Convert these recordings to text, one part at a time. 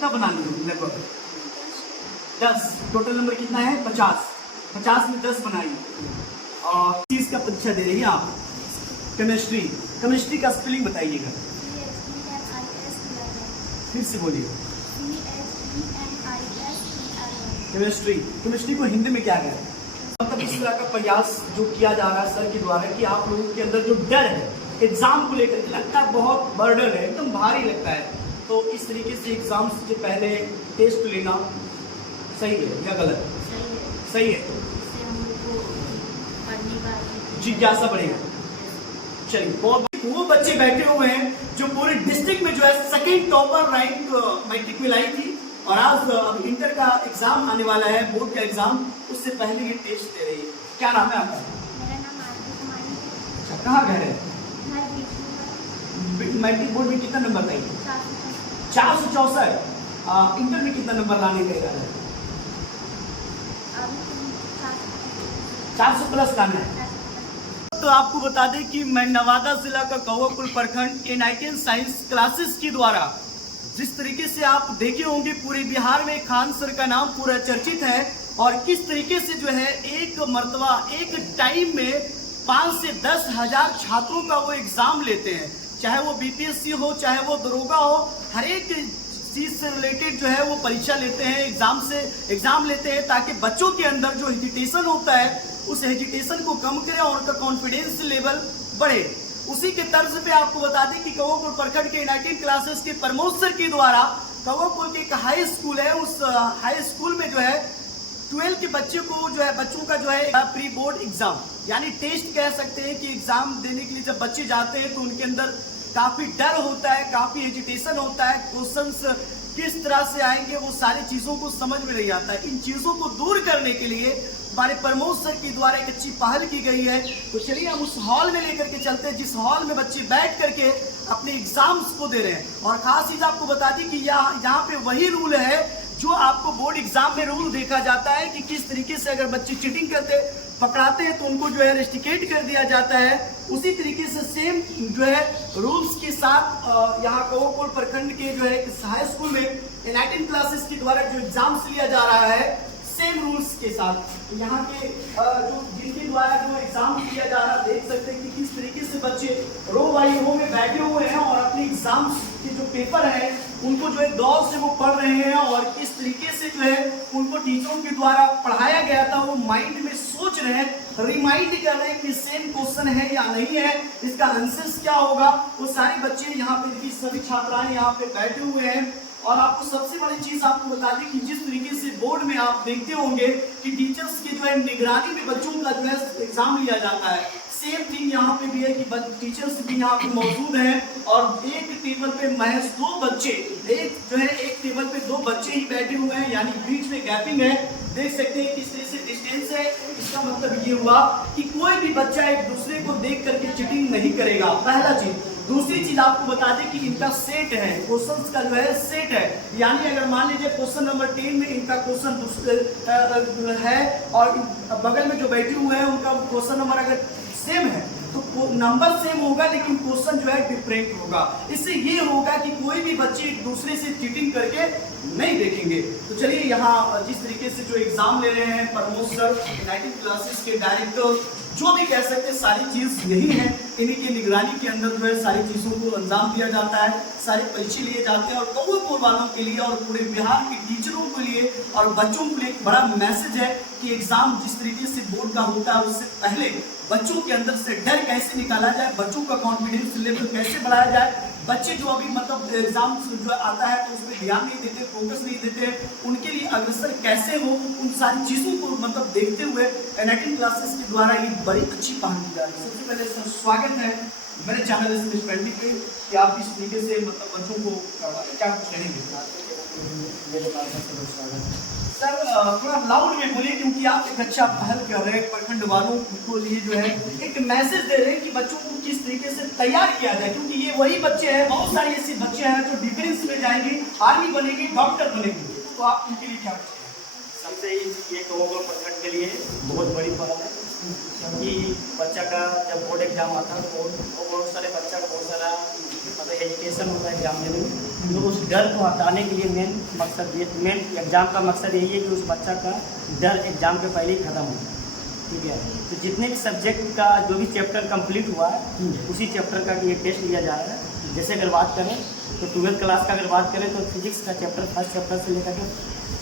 कितना बना लिए लगभग 10? टोटल नंबर कितना है? 50। 50 में 10 बनाई। और 30 का परीक्षा दे रही हैं आप। केमिस्ट्री, केमिस्ट्री का स्पेलिंग बताइएगा। फिर से बोलिए। केमिस्ट्री, केमिस्ट्री को हिंदी में क्या कहते हैं? मतलब इस तरह का प्रयास जो किया जा रहा है सर के द्वारा कि आप लोगों के अंदर जो डर है एग्जाम को लेकर के लगता है बहुत बर्डन है, एकदम भारी लगता है, तो इस तरीके से एग्जाम से पहले टेस्ट लेना सही है या गलत? सही है। जिज्ञासा बढ़ेगा। चलिए, बहुत वो बच्चे बैठे हुए हैं जो पूरे डिस्ट्रिक्ट में जो है सेकंड टॉपर रैंक मैट्रिक में लाई थी, और आज अब इंटर का एग्जाम आने वाला है, बोर्ड का एग्जाम, उससे पहले ये टेस्ट दे रही है। क्या नाम है आपका? मेरा नाम आरती कुमारी है। अच्छा, कहाँ घर है? मैट्रिक बोर्ड में कितना नंबर लाएंगे? 464। इंटर में कितना नंबर लाने का इरादा है? 400 प्लस लाना है। तो आपको बता दें कि मैं नवादा जिला का कौवाकुल प्रखंड एनआईटीएन साइंस क्लासेस के द्वारा जिस तरीके से आप देखे होंगे पूरे बिहार में खान सर का नाम पूरा चर्चित है, और किस तरीके से जो है एक मर्तबा एक टाइम में 5 से 10 हजार छात्रों का वो एग्जाम लेते हैं, चाहे वो बीपीएससी हो चाहे वो दरोगा हो, हर एक चीज से रिलेटेड जो है वो परीक्षा लेते हैं, एग्जाम लेते हैं, ताकि बच्चों के अंदर जो हेजिटेशन होता है उस हेजिटेशन को कम करें और उनका कॉन्फिडेंस लेवल बढ़े। उसी के तर्ज पे आपको बता दें कि कौवाकुल प्रखंड के एनआईटीएन क्लासेस के प्रमोद सर के द्वारा कौवाकुल के एक हाई स्कूल है, उस हाई स्कूल में जो है 12 के बच्चे को जो है बच्चों का जो है प्री बोर्ड एग्जाम यानी टेस्ट कह सकते हैं कि एग्जाम देने के लिए जब बच्चे जाते हैं तो उनके अंदर काफी डर होता है, काफी हेजिटेशन होता है, क्वेश्चंस किस तरह से आएंगे वो सारी चीजों को समझ में नहीं आता है। इन चीजों को दूर करने के लिए हमारे प्रमोद सर के द्वारा एक अच्छी पहल की गई है। तो चलिए हम उस हॉल में लेकर के चलते हैं जिस हॉल में बच्चे बैठ करके अपने एग्जाम्स को दे रहे हैं। और खास चीज आपको बता दी कि यहाँ पे वही रूल है जो आपको बोर्ड एग्जाम में रूल देखा जाता है कि किस तरीके से अगर बच्चे चीटिंग करते पकड़ाते हैं तो उनको जो है रेस्टिकेट कर दिया जाता है। उसी तरीके से सेम जो है रूल्स के साथ यहाँ कौवाकुल प्रखंड के जो है हाई स्कूल में एनआईटीएन क्लासेस के द्वारा जो एग्जाम्स लिया जा रहा है सेम रूल्स के साथ यहाँ के जो जिनके द्वारा जो एग्जाम किया जा रहा है देख सकते हैं कि किस तरीके से बच्चे रो बाई रो में बैठे हुए हैं और अपने एग्जाम के जो पेपर है उनको जो है गौर से वो पढ़ रहे हैं, और किस तरीके से जो है उनको टीचरों के द्वारा पढ़ाया गया था वो माइंड में सोच रहे हैं, रिमाइंड कर रहे हैं कि सेम क्वेश्चन है या नहीं है, इसका आंसर क्या होगा। वो सारे बच्चे यहाँ पे सभी छात्राएं यहाँ पे बैठे हुए हैं। और आपको सबसे बड़ी चीज आपको बता दें कि जिस तरीके से बोर्ड में आप देखते होंगे कि टीचर्स की जो है निगरानी में बच्चों का जो है एग्जाम लिया जाता है, सेम थिंग यहाँ पे भी है कि टीचर्स भी यहाँ पे मौजूद हैं और एक टेबल पे महज 2 बच्चे, एक टेबल पे 2 बच्चे ही बैठे हुए हैं, यानी बीच में गैपिंग है। देख सकते हैं किस तरह से डिस्टेंस है। इसका मतलब ये हुआ कि कोई भी बच्चा एक दूसरे को देख करके चीटिंग नहीं करेगा, पहला चीज। दूसरी चीज आपको बता दें कि इनका सेट है, क्वेश्चंस का जो है सेट है, यानी अगर मान लीजिए क्वेश्चन नंबर 10 में इनका क्वेश्चन है और बगल में जो बैठे हुए हैं उनका क्वेश्चन नंबर अगर सेम है तो नंबर सेम होगा लेकिन क्वेश्चन जो है डिफरेंट होगा। इससे ये होगा कि कोई भी बच्चे एक दूसरे से चीटिंग करके नहीं देखेंगे। तो चलिए यहाँ जिस तरीके से जो एग्जाम ले रहे हैं प्रमोद सर एनआईटीएन क्लासेस के डायरेक्टर जो भी कह सकते हैं सारी चीज यही है, इन्हीं की निगरानी के अंदर जो है सारी चीजों को अंजाम दिया जाता है, सारे परीक्षे लिए जाते हैं। और कौवाकुल वालों के लिए और पूरे बिहार के टीचरों के लिए और बच्चों के लिए एक बड़ा मैसेज है कि एग्जाम जिस तरीके से बोर्ड का होता है उससे पहले बच्चों के अंदर से डर कैसे निकाला जाए, बच्चों का कॉन्फिडेंस लेवल कैसे बढ़ाया जाए। बच्चे जो अभी मतलब एग्जाम जो आता है तो उसमें ध्यान नहीं देते, फोकस नहीं देते, उनके लिए अग्रसर कैसे हो, उन सारी चीजों को मतलब देखते हुए एनआईटीएन क्लासेस के द्वारा ये बड़ी अच्छी पहल की जा रही है। सबसे पहले सर स्वागत है मेरे चैनल स्मिथ पेंटिंग पे कि आप इस तरीके से मतलब बच्चों को क्या कुछ करेंगे। सर थोड़ा लाउड में बोलिए क्योंकि आप एक अच्छा पहल कर रहे हैं, प्रखंड वालों को लिए जो है एक मैसेज दे रहे हैं कि बच्चों को किस तरीके से तैयार किया जाए, क्योंकि ये वही बच्चे हैं, बहुत सारे ऐसे बच्चे हैं जो डिफेंस में जाएंगे, आर्मी बनेंगे, डॉक्टर बनेंगे, तो आप उनके लिए क्या सबसे ये कौवा प्रखंड के लिए बहुत बड़ी बात है, क्योंकि बच्चा का जब बोर्ड एग्जाम आता है तो बहुत सारे बच्चा का बहुत सारा मतलब एजुकेशन होता है एग्जाम देने में, तो उस डर को हटाने के लिए मेन एग्जाम का मकसद यही है कि उस बच्चा का डर एग्जाम के पहले ही खत्म हो। ठीक है, तो जितने भी सब्जेक्ट का जो भी चैप्टर कंप्लीट हुआ है उसी चैप्टर का ये टेस्ट लिया जा रहा है। जैसे अगर बात करें तो 12th क्लास का अगर बात करें तो फिजिक्स का चैप्टर फर्स्ट चैप्टर से लेकर के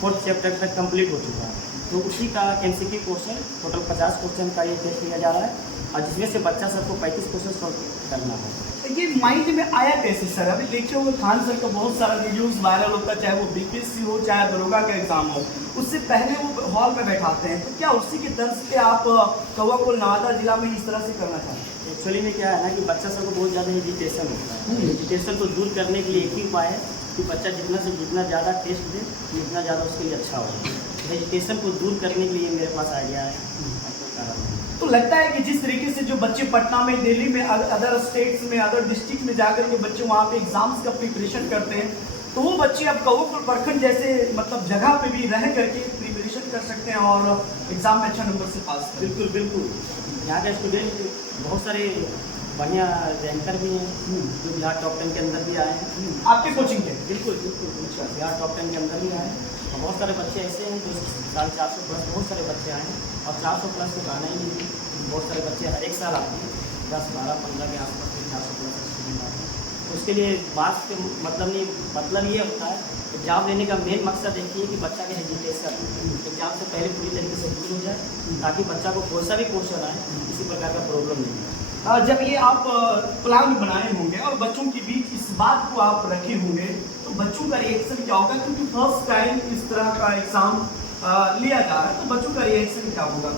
4th चैप्टर तक कंप्लीट हो चुका है, तो उसी का MCQ क्वेश्चन टोटल 50 क्वेश्चन का ये टेस्ट लिया जा रहा है, और जिसमें से बच्चा सबको 35 क्वेश्चन सॉल्व करना है। ये माइंड में आया कैसे सर? अभी देखिए वो खान सर का बहुत सारा वीडियोस वायरल होता है, चाहे वो BPSC हो चाहे दरोगा का एग्जाम हो, उससे पहले वो हॉल में बैठाते हैं, तो क्या उसी के तर्ज पे आप कौवा कुल नवादा जिला में इस तरह से करना चाहते हैं? एक्चुअली में क्या है ना कि बच्चा सबको बहुत ज़्यादा हेजिटेशन होता है, हेजिटेशन को दूर करने के लिए एक ही उपाय है कि बच्चा जितना से जितना ज़्यादा टेस्ट दे उतना ज़्यादा उसके लिए अच्छा होगा। हेजिटेशन को दूर करने के लिए मेरे पास आइडिया है। तो लगता है कि जिस तरीके से जो बच्चे पटना में, दिल्ली में, अदर स्टेट्स में, अदर डिस्ट्रिक्ट में जाकर के बच्चे वहाँ पे एग्जाम्स का प्रिपरेशन करते हैं, तो वो बच्चे अब कौवा कुल प्रखंड जैसे मतलब जगह पे भी रह करके प्रिपरेशन कर सकते हैं और एग्जाम में अच्छा नंबर से पास। बिल्कुल बिल्कुल, यहाँ के स्टूडेंट बहुत सारे बढ़िया रैंकर भी हैं जो बिहार टॉप 10 के अंदर भी आए हैं। आपके कोचिंग के? बिल्कुल बिल्कुल, बिहार टॉप 10 के अंदर भी आए हैं, और बहुत सारे बच्चे ऐसे हैं जो 450 प्लस बहुत सारे बच्चे आए हैं, और 400 प्लस तो आना ही नहीं, बहुत सारे बच्चे हर एक साल आते हैं, 10, 12, 15 के आसपास 400 प्लस स्टूडेंट आते हैं। तो उसके लिए बात के मतलब ये होता है एग्जाम देने का मेन मकसद एक ही है कि बच्चा के हेजिटेशन एग्जाम से पहले पूरी तरीके से दूर हो जाए, ताकि बच्चा को कोई सा भी क्वेश्चन आए किसी प्रकार का प्रॉब्लम नहीं है। जब ये आप प्लान बनाए होंगे और बच्चों के बीच इस बात को आप रखे होंगे, तो बच्चों का रिएक्शन क्या होगा? क्योंकि फर्स्ट टाइम इस तरह का एग्जाम लिया जा रहा है, तो बच्चों का रिएक्शन क्या होगा?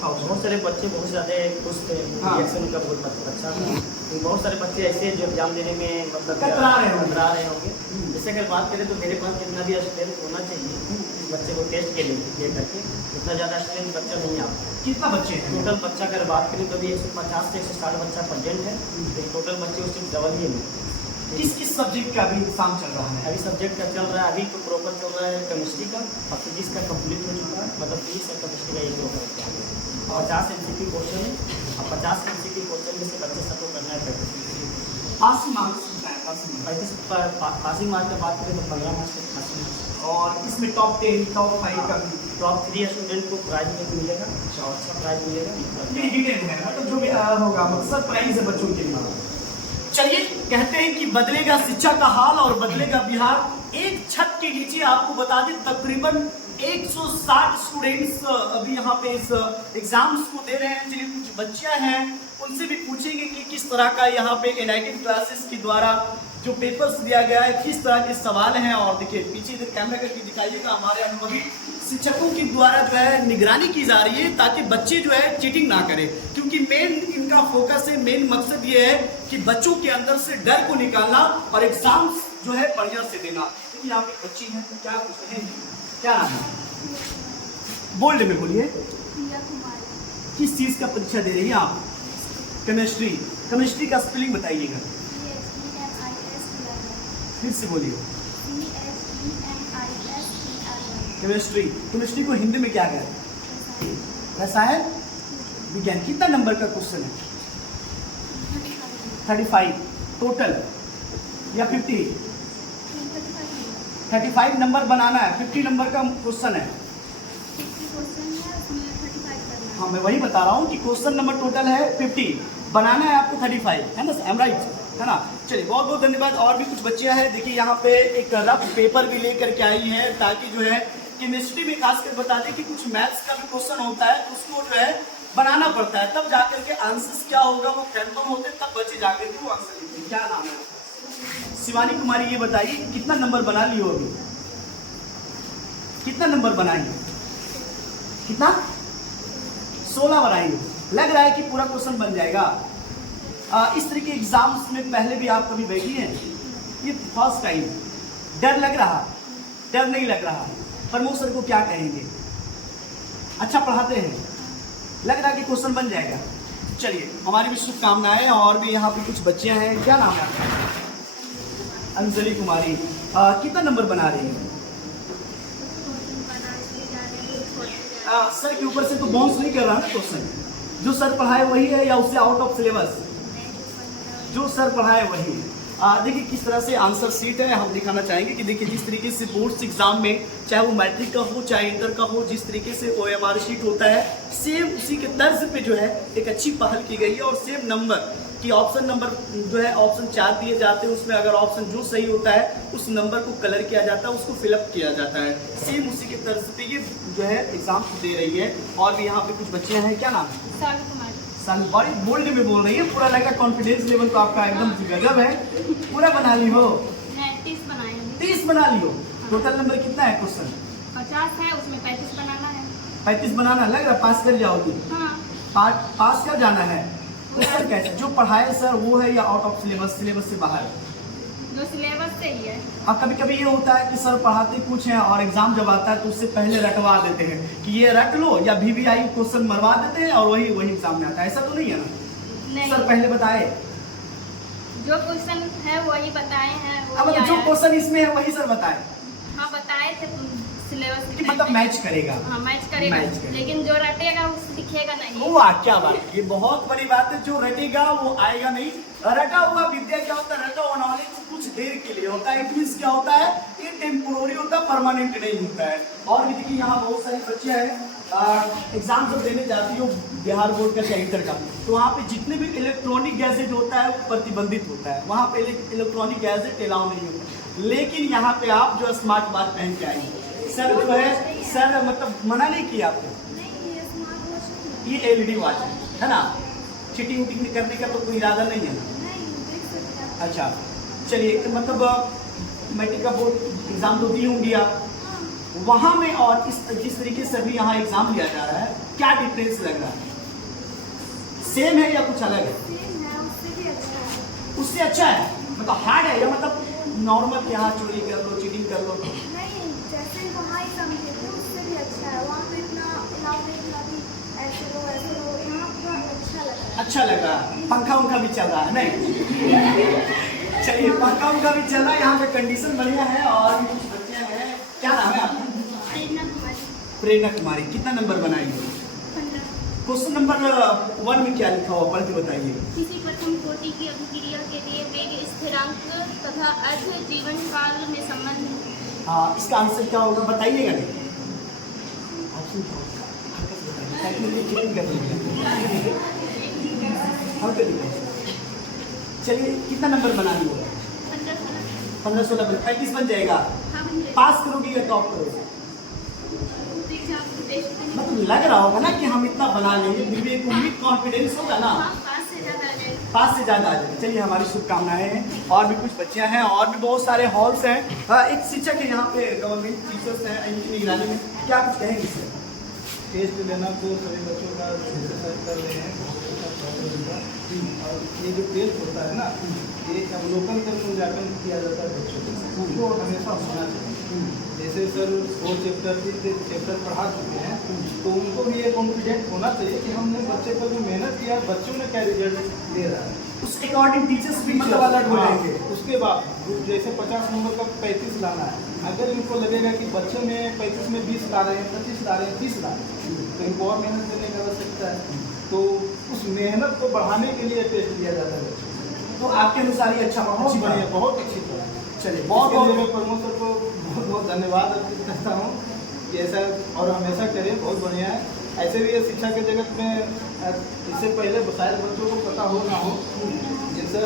बहुत सारे बच्चे बहुत ज़्यादा खुश थे, रिएक्शन का बहुत अच्छा था। बहुत सारे बच्चे ऐसे जो एग्जाम देने में मतलब कतरा रहे होंगे। जैसे अगर बात करें तो मेरे पास जितना भी स्ट्रेंथ होना चाहिए बच्चे को टेस्ट के लिए करके, उतना ज़्यादा स्ट्रेंथ बच्चा नहीं आता। कितना बच्चे हैं टोटल? बच्चा अगर बात करें तो अभी 150 से 160 बच्चा प्रेजेंट है, तो टोटल बच्चे उससे डबल ही है। किस सब्जेक्ट का अभी एग्जाम चल रहा है? अभी सब्जेक्ट का चल रहा है, अभी तो प्रॉपर चल रहा है केमिस्ट्री का, और फिजिक्स का कंप्लीट हो चुका है, मतलब फिजिक्स और केमिस्ट्री का एक प्रॉपर और 50 MCQ क्वेश्चन है, और 50 MCQ क्वेश्चन में से बच्चे सबको करना है 35 पासिंग मार्क्स का बात करें तो 15 मार्क्स का पासिंग मार्क्स, और इसमें टॉप 10, टॉप 5 का भी टॉप 3 स्टूडेंट को प्राइज मिलेगा, अच्छा प्राइज मिलेगा, मतलब जो भी होगा मकसद प्राइज है बच्चों के लिए। चलिए, कहते हैं कि बदलेगा शिक्षा का हाल और बदलेगा बिहार। एक छत के नीचे आपको बता दें तकरीबन 160 स्टूडेंट्स अभी यहाँ पे इस एग्जाम्स को दे रहे हैं। चलिए, कुछ बच्चियां हैं उनसे भी पूछेंगे कि किस तरह का यहाँ पे NIT क्लासेस के द्वारा जो पेपर्स दिया गया है, किस तरह के सवाल हैं। और देखिए पीछे इधर कैमरा करके दिखाइएगा, हमारे अनुभवी शिक्षकों के द्वारा जो है निगरानी की जा रही है ताकि बच्चे जो है चीटिंग ना करें, क्योंकि मेन इनका फोकस है, मेन मकसद ये है कि बच्चों के अंदर से डर को निकालना और एग्जाम्स जो है बढ़िया से देना। क्योंकि यहाँ पे बच्ची हैं, क्या पूछते हैं, क्या नाम है? बोल्ड में बोलिए। किस चीज का परीक्षा दे रही हैं आप? केमिस्ट्री। केमिस्ट्री का स्पेलिंग बताइएगा, फिर से बोलिए। केमिस्ट्री। केमिस्ट्री को हिंदी में क्या कहते हैं? रसायन विज्ञान। कितना नंबर का क्वेश्चन है? 35 टोटल या 50? 35 नंबर बनाना है, 50 नंबर का क्वेश्चन है। हाँ, मैं वही बता रहा हूँ कि क्वेश्चन नंबर टोटल है 50, बनाना है आपको 35, है ना? आई एम राइट, है ना? चलिए, बहुत बहुत धन्यवाद। और भी कुछ बच्चियां हैं, देखिए यहाँ पे एक रफ पेपर भी लेकर के आई हैं, ताकि जो है केमिस्ट्री में खासकर बता दें कि कुछ मैथ्स का भी क्वेश्चन होता है, तो उसको जो है बनाना पड़ता है, तब जाकर के आंसर्स क्या होगा वो कंफर्म होते, तब बच्चे जाकर के वो आंसर लिखते हैं। क्या नाम है? शिवानी कुमारी। ये बताइए कितना नंबर बना लियो अभी? कितना नंबर बनाएंगे? कितना? 16 बनाएंगे। लग रहा है कि पूरा क्वेश्चन बन जाएगा। इस तरह के एग्जाम्स में पहले भी आप कभी बैठी हैं? ये फर्स्ट टाइम। डर लग रहा? डर नहीं लग रहा। प्रमोद सर को क्या कहेंगे? अच्छा पढ़ाते हैं, लग रहा है कि क्वेश्चन बन जाएगा। चलिए, हमारी भी शुभकामनाएं। और भी यहाँ पे कुछ बच्चियां हैं, क्या नाम है आपका? अंजलि कुमारी। कितना नंबर बना रही है? सर के ऊपर से तो बाउंस नहीं कर रहा ना क्वेश्चन? जो सर पढ़ाए वही है या उससे आउट ऑफ सिलेबस? जो सर पढ़ाए वही है। देखिए किस तरह से आंसर सीट है हम दिखाना चाहेंगे कि देखिए जिस तरीके से बोर्ड्स एग्जाम में चाहे वो मैट्रिक का हो चाहे इंटर का हो, जिस तरीके से OMR शीट होता है सेम उसी के तर्ज पे जो है एक अच्छी पहल की गई है। और सेम नंबर कि ऑप्शन नंबर जो है ऑप्शन 4 दिए जाते हैं, उसमें अगर ऑप्शन जो सही होता है उस नंबर को कलर किया जाता है, उसको फिलअप किया जाता है। सेम उसी के तर्ज पे ये जो है एग्जाम दे रही है। और भी यहाँ पे कुछ बच्चे हैं, क्या नाम? साल बड़ी बोल्ड में बोल रही है, पूरा लगा कॉन्फिडेंस लेवल तो आपका एकदम गजब है। पूरा बना ली हो? 30 बना ली हो। टोटल नंबर कितना है क्वेश्चन? 50 है, उसमें 35 बनाना है। 35 बनाना लग रहा पास कर जाओगी? हाँ। पास कर जाना है तो सर कैसे जो पढ़ाए सर वो है या आउट ऑफ सिलेबस, सिलेबस से बाहर? जो सिलेबस से ही है। अब कभी कभी ये होता है कि सर पढ़ाते कुछ हैं और एग्जाम जब आता है तो उससे पहले रटवा देते हैं कि ये रट लो, या VVI क्वेश्चन मरवा देते हैं और वही एग्जाम में आता है। ऐसा तो नहीं है ना? नहीं। सर पहले बताए जो क्वेश्चन है वही बताए हैं। अब जो क्वेश्चन इसमें है वही सर बताए? हाँ बताए थे सिलेबस कि मतलब मैच करेगा? हाँ मैच करेगा, लेकिन जो रटेगा वो दिखेगा नहीं। वाह क्या बात, ये बहुत बड़ी बात है। जो रटेगा वो आएगा नहीं। रटा हुआ विद्या क्या होता है? रटा हुआ नॉलेज कुछ देर के लिए होता है। इट मींस क्या होता है? ये टेम्पोररी होता है, परमानेंट नहीं होता है। और भी देखिए यहाँ बहुत सारे बच्चे हैं एग्जाम जब देने जाती हो बिहार बोर्ड का या इंटर का, तो वहाँ पे जितने भी इलेक्ट्रॉनिक गैजेट होता है वो प्रतिबंधित होता है। वहाँ पे इलेक्ट्रॉनिक गैजेट अलाउ नहीं होता। लेकिन यहाँ पे आप जो स्मार्ट वॉच पहन के आएंगे, सर जो है सर मतलब मना नहीं किया आपको? ये LED वॉच है ना? चीटिंग उटिंग करने का तो कोई इरादा नहीं है ना? अच्छा चलिए, मतलब मैट्रिक का बोर्ड एग्जाम तो दी होंगी आप वहाँ में, और जिस तरीके से अभी यहाँ एग्जाम लिया जा रहा है क्या डिफरेंस लग रहा है? सेम है या कुछ अलग है? उससे अच्छा है? मतलब हार्ड है या मतलब नॉर्मल यहाँ चोरी कर लो चीटिंग कर लो? जैसे वहाँ एग्जाम देते हैं उससे भी अच्छा है। वहाँ पे इतना अलाउ नहीं था कि ऐसे लो ऐसे लो, यहाँ पूरा अच्छा लगा। अच्छा लगा। पंखा उनका भी चल रहा है नहीं? चलिए पंखा उनका भी चल रहा है, यहाँ पे कंडीशन बढ़िया है। और भी कुछ बच्चे हैं, क्या नाम है आपका? प्रेरणा कुमारी। कितना नंबर बनाएंगे? 15। क्वेश्चन नंबर 1 में क्या लिखा हुआ पढ़ के बताइए। किसी प्रथम कोटि की अभिक्रिया के लिए वेग स्थिरांक तथा अर्ध जीवन काल में संबंध। हाँ इसका आंसर क्या होगा बताइएगा नहीं? चलिए कितना नंबर बना लिया? 15-16 35 बन जाएगा। पास करोगी या टॉप करोगी? मतलब लग रहा होगा ना कि हम इतना बना लेंगे, फिर भी एक उम्मीद कॉन्फिडेंस होगा ना? पास से ज़्यादा आ जाए। चलिए हमारी शुभकामनाएं हैं। और भी कुछ बच्चियां हैं और भी बहुत सारे हॉल्स हैं। एक शिक्षक है यहाँ पे, गवर्नमेंट टीचर्स हैं, इनकी निगरानी में क्या कुछ कहेंगे सर? टेस्ट लेना तो सभी बच्चों का एक्सरसाइज कर रहे हैं, और ये जो टेस्ट होता है ना ये अवलोकन कर मूल्यांकन किया जाता है बच्चों को, वो हमेशा होना चाहिए। जैसे सर 4 चैप्टर पढ़ा चुके हैं तो उनको भी ये कॉन्फिडेंट होना चाहिए कि हमने बच्चे पर जो मेहनत किया बच्चों ने क्या रिजल्ट दे रहा है, उस अकॉर्डिंग टीचर्स भी मतलब अलर्ट हो जाएंगे। उसके बाद जैसे 50 नंबर का 35 लाना है, अगर इनको लगेगा कि बच्चे में 35 में 20 ला रहे हैं, 25 ला रहे हैं, 30 ला रहे हैं, तो इनको और मेहनत करने की आवश्यकता है। तो उस मेहनत को बढ़ाने के लिए टेस्ट दिया जाता है बच्चों को। तो आपके अनुसार ये अच्छा बहुत बढ़िया, बहुत अच्छी तरह। चलिए बहुत बहुत मैं प्रमोद सर को बहुत बहुत धन्यवाद अर्पित करता हूँ कि ऐसा और हमेशा करें, बहुत बढ़िया है। ऐसे भी ये शिक्षा के जगत में इससे पहले शायद बच्चों को पता हो ना हो, जैसे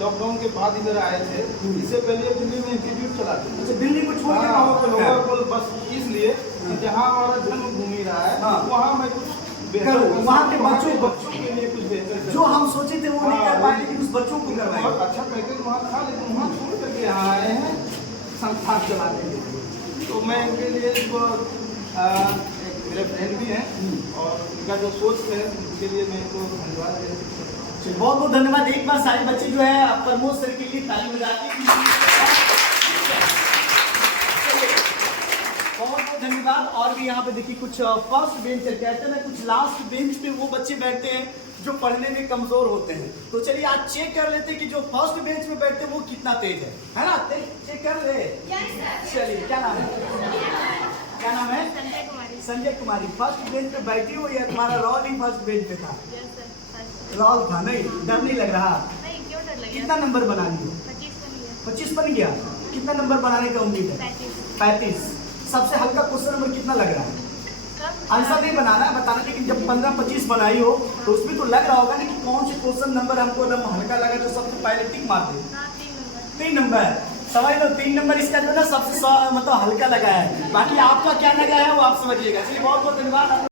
लॉकडाउन के बाद इधर आए थे, इससे पहले दिल्ली में इंस्टीट्यूट चलाते थे। अच्छा दिल्ली को छोड़ के बस इसलिए कि जहाँ हमारा जन्म भूमि रहा है वहाँ मैं कुछ वहाँ के बच्चों के लिए कुछ बेहतर जो हम सोचे थे वो नहीं कर पाए, लेकिन उस बच्चों को करवाए। बहुत अच्छा पैकेज वहाँ था, लेकिन वहाँ छोड़ करके यहाँ आए हैं संस्थान चलाने के लिए। तो मैं इनके लिए इनको मेरे फ्रेंड भी हैं और इनका जो सोच है उसके लिए मैं इनको धन्यवाद देता हूँ। बहुत बहुत धन्यवाद। एक बार सारे बच्चे जो है प्रमोद सर के लिए ताली बजाते हैं। बहुत बहुत धन्यवाद। और भी यहाँ पे देखिए कुछ फर्स्ट बेंच कहते हैं ना, कुछ लास्ट बेंच पे वो बच्चे बैठते हैं जो पढ़ने में कमजोर होते हैं। तो चलिए आज चेक कर लेते हैं कि जो फर्स्ट बेंच में बैठते हैं वो कितना तेज है ना? चेक कर ले। चलिए क्या नाम है? क्या नाम है? संजय कुमारी फर्स्ट बेंच पे बैठी हुई है, तुम्हारा रोल ही फर्स्ट बेंच पे था। Yes sir, first. रोल था नहीं, डर नहीं लग रहा? नहीं, क्यों डर लगेगा? कितना नंबर बना लियो? 25 बन गया। 25 बन गया। कितना नंबर बनाने का उम्मीद है? 35। सबसे हल्का क्वेश्चन नंबर कितना लग रहा है? आंसर नहीं बनाना है, बताना, लेकिन जब 15-25 बनाई हो तो उसमें तो लग रहा होगा ना कि कौन से क्वेश्चन नंबर हमको एकदम हल्का लगा तो सबसे पहले टिक मार दे। 3 नंबर समझ लो, 3 नंबर इसका जो है ना सबसे मतलब हल्का लगा है। बाकी आपका क्या लगा है वो आप समझिएगा। चलिए बहुत बहुत धन्यवाद।